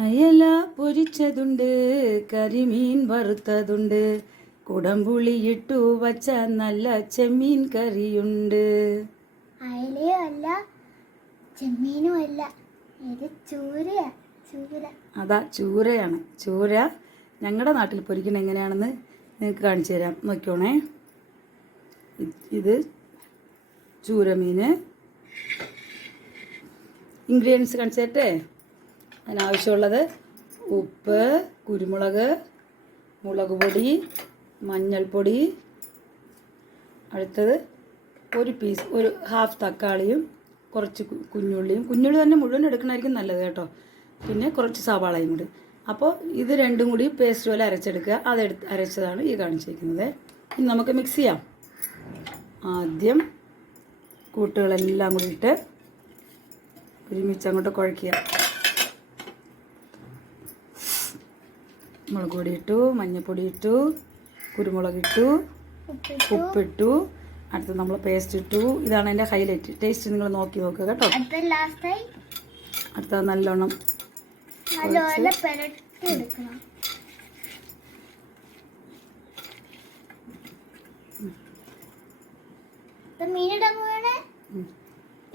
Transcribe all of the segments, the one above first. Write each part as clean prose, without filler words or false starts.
അയല പൊരിച്ചതുണ്ട്, കരിമീൻ വറുത്തതുണ്ട്, കുടംപുളി ഇട്ടു വച്ച നല്ല ചെമ്മീൻ കറിയുണ്ട്. അയലയും അല്ല ചെമ്മീനും അല്ല, ഇത് ചൂരയാ. ചൂര. അതാ ചൂരയാണ്. ചൂര ഞങ്ങളുടെ നാട്ടിൽ പൊരിക്കുന്നത് എങ്ങനെയാണെന്ന് നിങ്ങൾക്ക് കാണിച്ചു തരാം. നോക്കിയോണേ. ഇത് ചൂരമീന്. ഇൻഗ്രീഡിയൻസ് കാണിച്ചു തരട്ടെ. അതിനാവശ്യമുള്ളത് ഉപ്പ്, കുരുമുളക്, മുളക് പൊടി, മഞ്ഞൾപ്പൊടി, അടുത്തത് ഒരു ഹാഫ് തക്കാളിയും കുറച്ച് കുഞ്ഞുള്ളിയും. കുഞ്ഞുള്ളി തന്നെ മുഴുവൻ എടുക്കണമായിരിക്കും നല്ലത് കേട്ടോ. പിന്നെ കുറച്ച് സവാളയും കൂടി. അപ്പോൾ ഇത് രണ്ടും കൂടി പേസ്റ്റ് പോലെ അരച്ചെടുക്കുക. അരച്ചതാണ് ഈ കാണിച്ചിരിക്കുന്നത്. ഇനി നമുക്ക് മിക്സ് ചെയ്യാം. ആദ്യം കൂട്ടുകളെല്ലാം കൂടി ഇട്ട് ഒരുമിച്ച് അങ്ങോട്ട് കുഴയ്ക്കുക. മുളക് പൊടി ഇട്ടു, മഞ്ഞൾപ്പൊടി ഇട്ടു, കുരുമുളക് ഇട്ടു, ഉപ്പിട്ടു, അടുത്ത് നമ്മൾ പേസ്റ്റ് ഇട്ടു. ഇതാണ് അതിൻ്റെ ഹൈലൈറ്റ്. ടേസ്റ്റ് നിങ്ങൾ നോക്കി നോക്കുക കേട്ടോ. അടുത്ത നല്ലോണം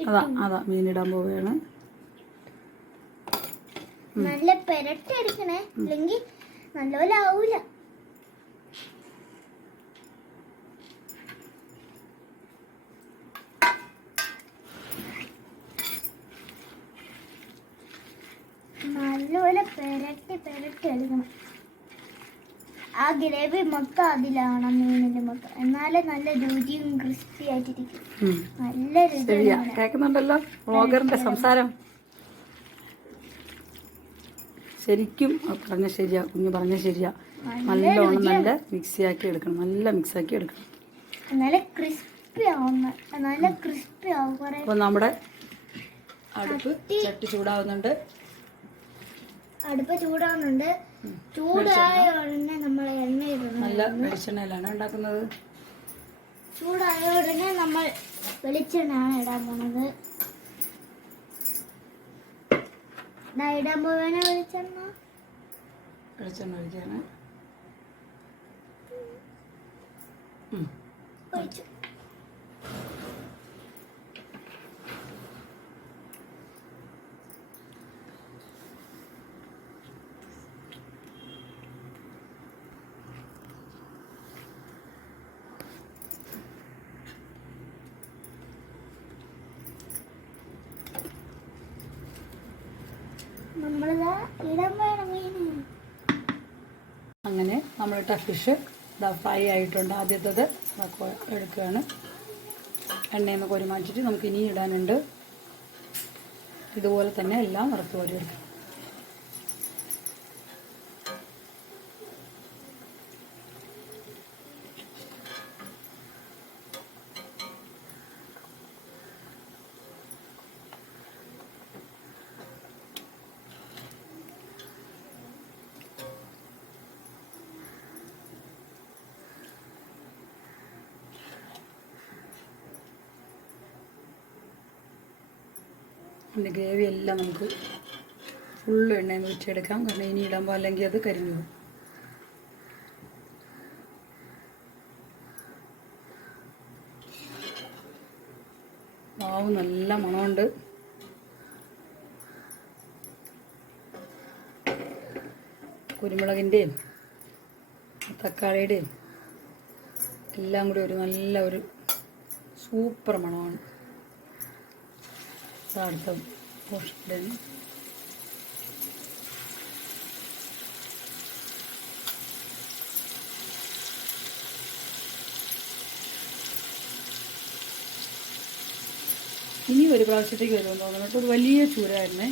അതാ മീനിടാൻ പോവുകയാണ്. നല്ല പെരട്ടെടുക്കണേ, അല്ലെങ്കിൽ നല്ലപോലെ ആവൂല. നല്ലപോലെ പെരട്ടി എടുക്കണം. ആ ഗ്രേവി മൊത്തം അതിലാണ്, മീനിന്റെ മൊത്തം. എന്നാലേ നല്ല രുചിയും ക്രിസ്പി ആയിട്ടിരിക്കും. നല്ല രുചി കേൾക്കുന്നുണ്ടല്ലോ വ്ളോഗറിന്റെ സംസാരം. ശരിക്കും പറഞ്ഞ ശരിയാ, കുഞ്ഞു പറഞ്ഞ ശരിയാ. നല്ലോണം നല്ല മിക്സിയാക്കി എടുക്കണം. നല്ല മിക്സാക്കി എടുക്കണം. നല്ല ക്രിസ്പി ആവും. നല്ല ക്രിസ്പി ആവും. അപ്പോൾ നമ്മുടെ അടുപ്പ് ചട്ടി ചൂടാവുന്നുണ്ട്. ചൂടായ ഉടനെ നമ്മൾ എണ്ണ ഇടണം. നല്ല വെളിച്ചെണ്ണയിലാണ് ഉണ്ടാക്കുന്നത്. ചൂടായ ഉടനെ നമ്മൾ വെളിച്ചെണ്ണയാണ് ഇടാൻ പോണത്. ഇടാൻ പോവാന വെളിച്ചെണ്ണ ഒഴിക്കാണ്. ഒഴിച്ചു. അങ്ങനെ നമ്മളിട്ട ഫിഷ് ഫ്രൈ ആയിട്ടുണ്ട്. ആദ്യത്തേത് എടുക്കുകയാണ്. എണ്ണയിൽ നിന്ന് കോരി മാറ്റിയിട്ട് നമുക്ക് ഇനി ഇടാനുണ്ട്. ഇതുപോലെ തന്നെ എല്ലാം വറുത്ത് കോരി എടുക്കണം. അതിൻ്റെ ഗ്രേവി എല്ലാം നമുക്ക് ഫുള്ള് എണ്ണയിൽ നിന്ന് വെച്ചെടുക്കാം. കാരണം ഇനി ഇടുമ്പോൾ അല്ലെങ്കിൽ അത് കരിഞ്ഞു പോകും. മാവ് നല്ല മണമുണ്ട്. കുരുമുളകിൻ്റെയും തക്കാളിയുടെയും എല്ലാം കൂടി ഒരു നല്ല ഒരു സൂപ്പർ മണമാണ്. അടുത്ത പോഷണം ഇനി ഒരു പ്രാവശ്യത്തേക്ക് വരുമെന്ന് തോന്നുന്നു. ഒരു വലിയ ചൂരായിരുന്നേ.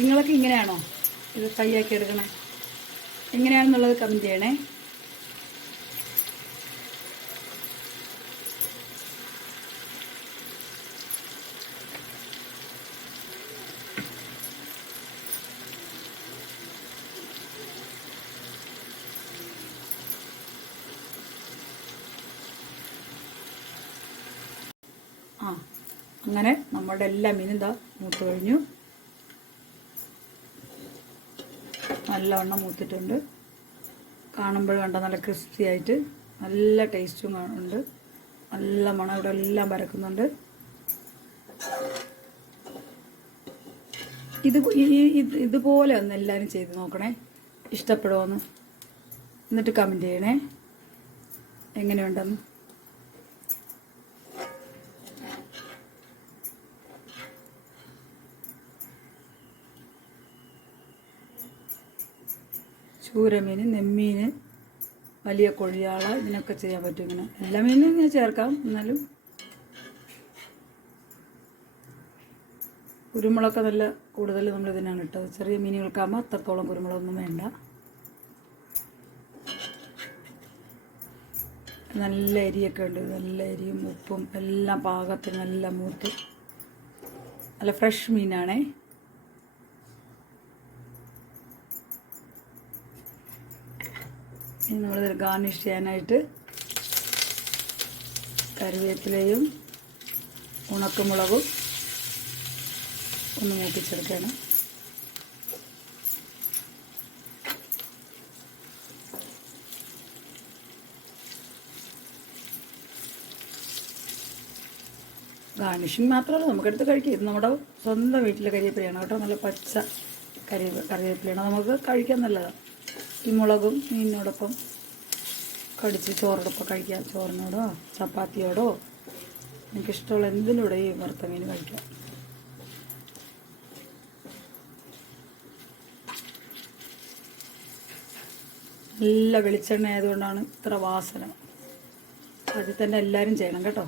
നിങ്ങളൊക്കെ ഇങ്ങനെയാണോ ഇത് ഫ്രൈ ആക്കി എടുക്കണേ? എങ്ങനെയാണെന്നുള്ളത് കമൻറ്റ് ചെയ്യണേ. അങ്ങനെ നമ്മുടെ എല്ലാ മീനും ഇതാ മൂത്ത് കഴിഞ്ഞു. നല്ലവണ്ണം മൂത്തിട്ടുണ്ട്. കാണുമ്പോൾ കണ്ട നല്ല ക്രിസ്പി ആയിട്ട് നല്ല ടേസ്റ്റും ഉണ്ട്. നല്ല മണം ഇവിടെ എല്ലാം പരക്കുന്നുണ്ട്. ഇതുപോലെ ഒന്ന് എല്ലാവരും ചെയ്ത് നോക്കണേ, ഇഷ്ടപ്പെടുമോന്ന്. എന്നിട്ട് കമൻറ്റ് ചെയ്യണേ എങ്ങനെയുണ്ടെന്ന്. ചൂരമീൻ, നെമ്മീൻ, വലിയ കൊഴിയാള, ഇതിനൊക്കെ ചെയ്യാൻ പറ്റും. ഇങ്ങനെ എല്ലാ മീനും ഇങ്ങനെ ചേർക്കാം. എന്നാലും കുരുമുളകൊക്കെ നല്ല കൂടുതൽ നമ്മൾ ഇതിനാണ് ഇട്ടത്. ചെറിയ മീനുകൾക്കാകുമ്പോൾ അത്രത്തോളം കുരുമുളകൊന്നും വേണ്ട. നല്ല എരിയൊക്കെ ഉണ്ട്. നല്ല എരിയും ഉപ്പും എല്ലാം പാകത്തിന് നല്ല മൂത്ത് നല്ല ഫ്രഷ് മീനാണേ. ഇനി നമ്മളിത് ഗാർണിഷ് ചെയ്യാനായിട്ട് കറിവേപ്പിലയും ഉണക്കമുളകും ഒന്ന് മൂപ്പിച്ചെടുക്കണം. ഗാർണിഷിങ് മാത്രമല്ല, നമുക്കെടുത്ത് കഴിക്കാം. ഇത് നമ്മുടെ സ്വന്തം വീട്ടിലെ കരിവേപ്പിലയാണ് കേട്ടോ. നല്ല പച്ച കറിവേപ്പിലയാണ്, നമുക്ക് കഴിക്കാൻ നല്ലതാണ്. ഈ മുളകും മീനിനോടൊപ്പം കടിച്ച് ചോറോടൊപ്പം കഴിക്കാം. ചോറിനോടോ ചപ്പാത്തിയോടോ എനിക്കിഷ്ടമുള്ള എന്തിനൂടെ ഈ വറുത്ത മീൻ കഴിക്കാം. നല്ല വെളിച്ചെണ്ണ ആയതുകൊണ്ടാണ് ഇത്ര വാസന. അതിൽ തന്നെ എല്ലാവരും ചെയ്യണം കേട്ടോ.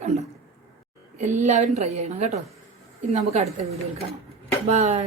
കണ്ടോ, എല്ലാവരും ട്രൈ ചെയ്യണം കേട്ടോ. ഇനി നമുക്ക് അടുത്ത വീഡിയോയിൽ കാണാം. ബൈ.